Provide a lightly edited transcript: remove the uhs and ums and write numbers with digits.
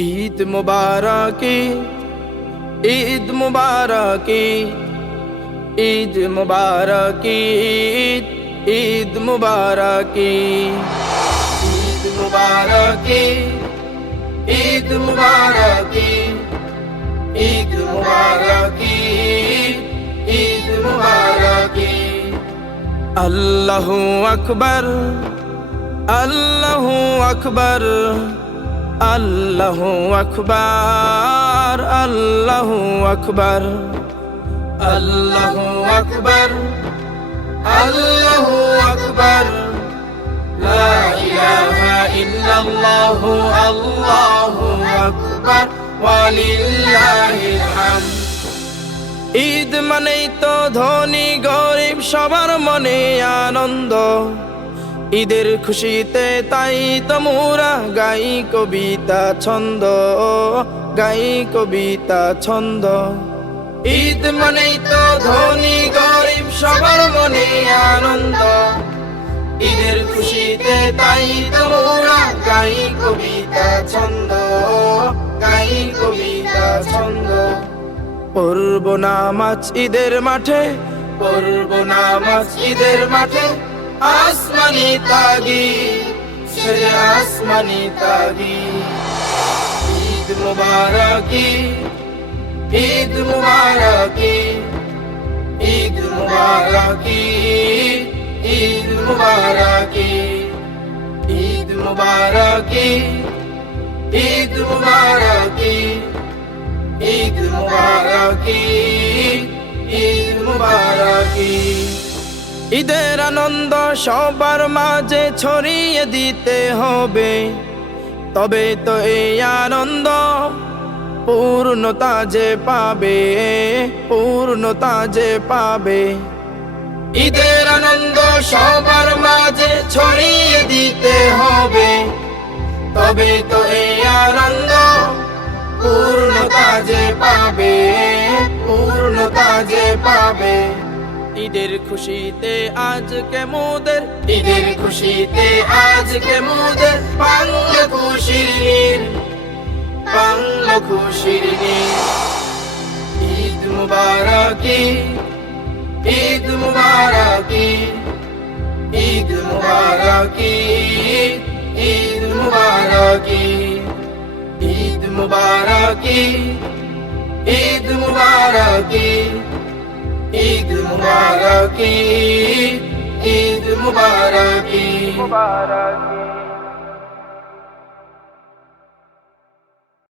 ঈদ মুবারক, ঈদ মুবারক, ঈদ মুবারক, ঈদ মুবারক, ঈদ মুবারক, ঈদ মুবারক, ঈদ মুবারক, ঈদ মুবারক। আল্লাহু আকবার, আল্লাহু আকবার, আল্লাহু আকবার, আল্লাহু আকবার, আল্লাহু আকবার, আল্লাহু আকবার, লা ইলাহা ইল্লাল্লাহু আল্লাহু আকবার ওয়া লিল্লাহিল হামদ। ঈদ মানেই তো ধনী গরিব সবার মনে আনন্দ, ঈদের খুশিতে তাই তো মোরা গাই কবিতা ছন্দ, গাই কবিতা ছন্দ। ঈদ মানেই তো ধনী গরিব সবার মনে আনন্দ, ঈদের খুশিতে তাই তো মোরা গাই কবিতা ছন্দ, গাই কবিতা ছন্দ। পড়ব নামাজ ঈদের মাঠে, পড়ব নামাজ ঈদের মাঠে, আসমানি তাগি সেরে আসমানি তাগি। ঈদ মুবারক, ঈদ মুবারক, ঈদ মুবারক, ঈদ মুবারক, ঈদ মুবারক, ঈদ মুবারক, ঈদ মুবারক, ঈদ মুবারক। ঈদের আনন্দ সবার মাঝে ছড়িয়ে দিতে হবে, তবে তো এই আনন্দ পূর্ণতা যে পাবে, পূর্ণতা যে পাবে। ঈদের আনন্দ সবার মাঝে ছড়িয়ে দিতে হবে, তবে তো এই আনন্দ পূর্ণতা যে পাবে, পূর্ণতা যে পাবে। ঈদের খুশিতে আজকে মোদের, ঈদের খুশিতে আজকে মোদের বাংল খুশির নীর, বাংল খুশির নীর। ঈদ মুবারক, ঈদ মুবারক, ঈদ মুবারক, ঈদ মুবারক, ঈদ মুবারক, ঈদ মুবারক, ঈদ মুবারক, ঈদ মুবারক, মুবারক।